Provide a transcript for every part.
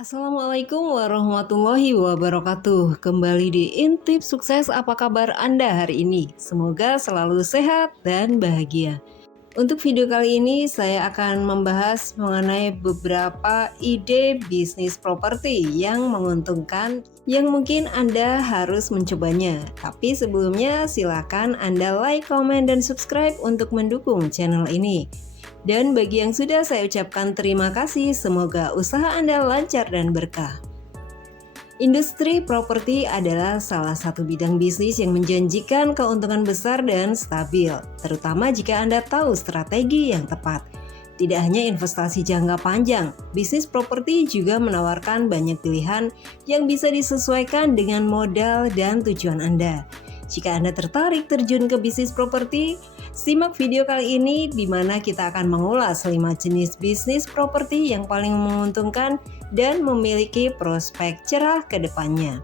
Assalamualaikum warahmatullahi wabarakatuh. Kembali di Intip Sukses, apa kabar Anda hari ini? Semoga selalu sehat dan bahagia. Untuk video kali ini saya akan membahas mengenai beberapa ide bisnis properti yang menguntungkan yang mungkin Anda harus mencobanya. Tapi sebelumnya silakan Anda like, komen, dan subscribe untuk mendukung channel ini. Dan bagi yang sudah, saya ucapkan terima kasih. Semoga usaha Anda lancar dan berkah. Industri properti adalah salah satu bidang bisnis yang menjanjikan keuntungan besar dan stabil, terutama jika Anda tahu strategi yang tepat. Tidak hanya investasi jangka panjang, bisnis properti juga menawarkan banyak pilihan yang bisa disesuaikan dengan modal dan tujuan Anda. Jika Anda tertarik terjun ke bisnis properti, simak video kali ini di mana kita akan mengulas 5 jenis bisnis properti yang paling menguntungkan dan memiliki prospek cerah ke depannya.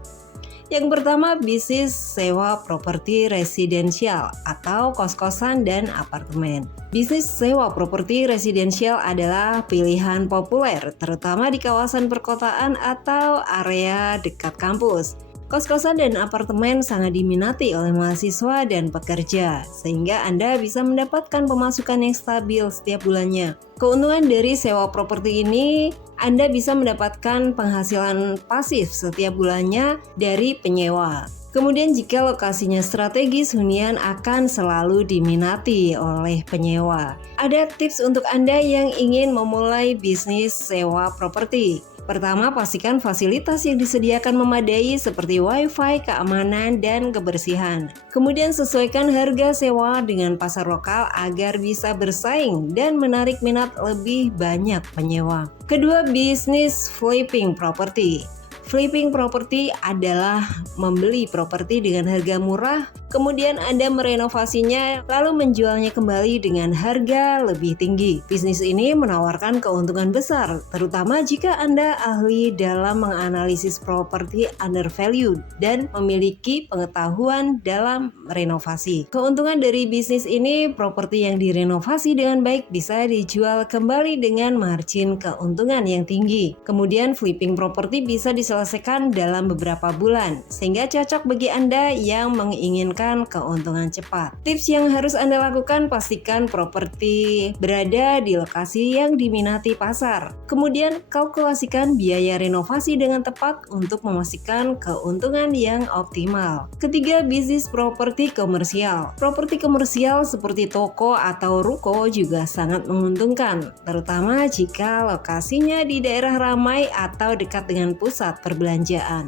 Yang pertama, bisnis sewa properti residensial atau kos-kosan dan apartemen. Bisnis sewa properti residensial adalah pilihan populer, terutama di kawasan perkotaan atau area dekat kampus. Kos-kosan dan apartemen sangat diminati oleh mahasiswa dan pekerja, sehingga Anda bisa mendapatkan pemasukan yang stabil setiap bulannya. Keuntungan dari sewa properti ini, Anda bisa mendapatkan penghasilan pasif setiap bulannya dari penyewa. Kemudian jika lokasinya strategis, hunian akan selalu diminati oleh penyewa. Ada tips untuk Anda yang ingin memulai bisnis sewa properti. Pertama, pastikan fasilitas yang disediakan memadai seperti wifi, keamanan, dan kebersihan. Kemudian sesuaikan harga sewa dengan pasar lokal agar bisa bersaing dan menarik minat lebih banyak penyewa. Kedua, bisnis flipping property. Flipping property adalah membeli properti dengan harga murah, kemudian Anda merenovasinya lalu menjualnya kembali dengan harga lebih tinggi. Bisnis ini menawarkan keuntungan besar, terutama jika Anda ahli dalam menganalisis properti undervalued dan memiliki pengetahuan dalam renovasi. Keuntungan dari bisnis ini, properti yang direnovasi dengan baik bisa dijual kembali dengan margin keuntungan yang tinggi. Kemudian flipping properti bisa diselesaikan dalam beberapa bulan, sehingga cocok bagi Anda yang menginginkan keuntungan cepat. Tips yang harus Anda lakukan, pastikan properti berada di lokasi yang diminati pasar. Kemudian kalkulasikan biaya renovasi dengan tepat untuk memastikan keuntungan yang optimal. Ketiga, bisnis properti komersial. Properti komersial seperti toko atau ruko juga sangat menguntungkan, terutama jika lokasinya di daerah ramai atau dekat dengan pusat perbelanjaan.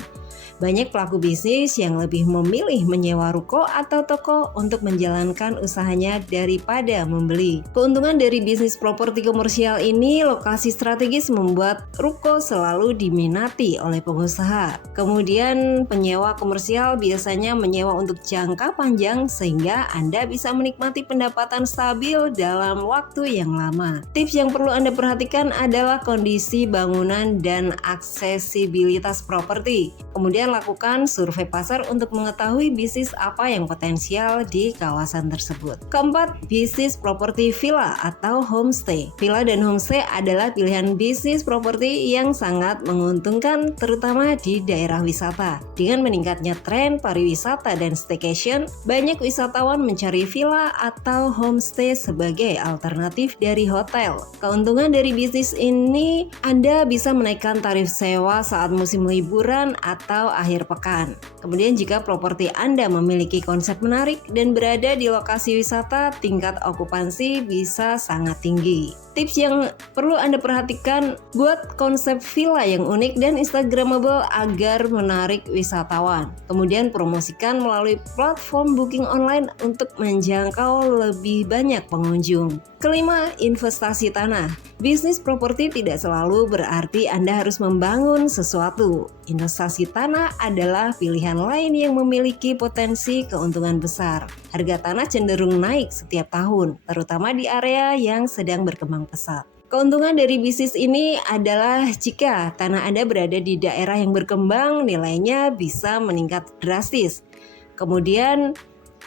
Banyak pelaku bisnis yang lebih memilih menyewa ruko atau toko untuk menjalankan usahanya daripada membeli. Keuntungan dari bisnis properti komersial ini, lokasi strategis membuat ruko selalu diminati oleh pengusaha. Kemudian penyewa komersial biasanya menyewa untuk jangka panjang sehingga Anda bisa menikmati pendapatan stabil dalam waktu yang lama. Tips yang perlu Anda perhatikan adalah kondisi bangunan dan aksesibilitas properti. Kemudian lakukan survei pasar untuk mengetahui bisnis apa yang potensial di kawasan tersebut. Keempat, bisnis properti villa atau homestay. Villa dan homestay adalah pilihan bisnis properti yang sangat menguntungkan, terutama di daerah wisata. Dengan meningkatnya tren pariwisata dan staycation, banyak wisatawan mencari villa atau homestay sebagai alternatif dari hotel. Keuntungan dari bisnis ini, Anda bisa menaikkan tarif sewa saat musim liburan atau akhir pekan. Kemudian jika properti Anda memiliki konsep menarik dan berada di lokasi wisata, tingkat okupansi bisa sangat tinggi. Tips yang perlu Anda perhatikan, buat konsep villa yang unik dan instagramable agar menarik wisatawan. Kemudian promosikan melalui platform booking online untuk menjangkau lebih banyak pengunjung. Kelima, investasi tanah. Bisnis properti tidak selalu berarti Anda harus membangun sesuatu. Investasi tanah adalah pilihan lain yang memiliki potensi keuntungan besar. Harga tanah cenderung naik setiap tahun, terutama di area yang sedang berkembang pesat. Keuntungan dari bisnis ini adalah jika tanah Anda berada di daerah yang berkembang, nilainya bisa meningkat drastis. Kemudian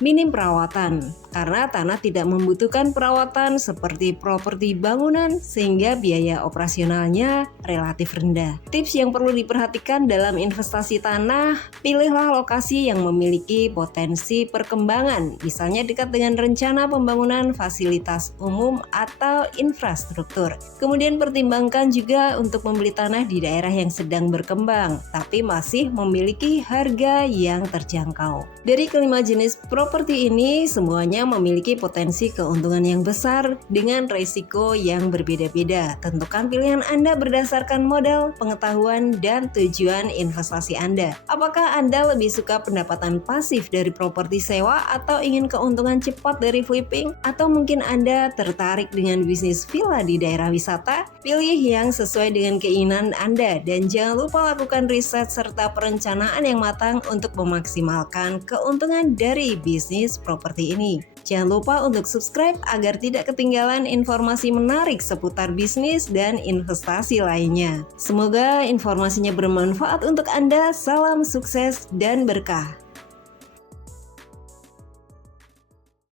minim perawatan, karena tanah tidak membutuhkan perawatan seperti properti bangunan sehingga biaya operasionalnya relatif rendah. Tips yang perlu diperhatikan dalam investasi tanah, pilihlah lokasi yang memiliki potensi perkembangan, misalnya dekat dengan rencana pembangunan fasilitas umum atau infrastruktur. Kemudian pertimbangkan juga untuk membeli tanah di daerah yang sedang berkembang, tapi masih memiliki harga yang terjangkau. Dari kelima jenis properti ini, semuanya memiliki potensi keuntungan yang besar dengan risiko yang berbeda-beda. Tentukan pilihan Anda berdasarkan modal, pengetahuan, dan tujuan investasi Anda. Apakah Anda lebih suka pendapatan pasif dari properti sewa atau ingin keuntungan cepat dari flipping? Atau mungkin Anda tertarik dengan bisnis villa di daerah wisata? Pilih yang sesuai dengan keinginan Anda dan jangan lupa lakukan riset serta perencanaan yang matang untuk memaksimalkan keuntungan dari bisnis properti ini. Jangan lupa untuk subscribe agar tidak ketinggalan informasi menarik seputar bisnis dan investasi lainnya. Semoga informasinya bermanfaat untuk Anda. Salam sukses dan berkah.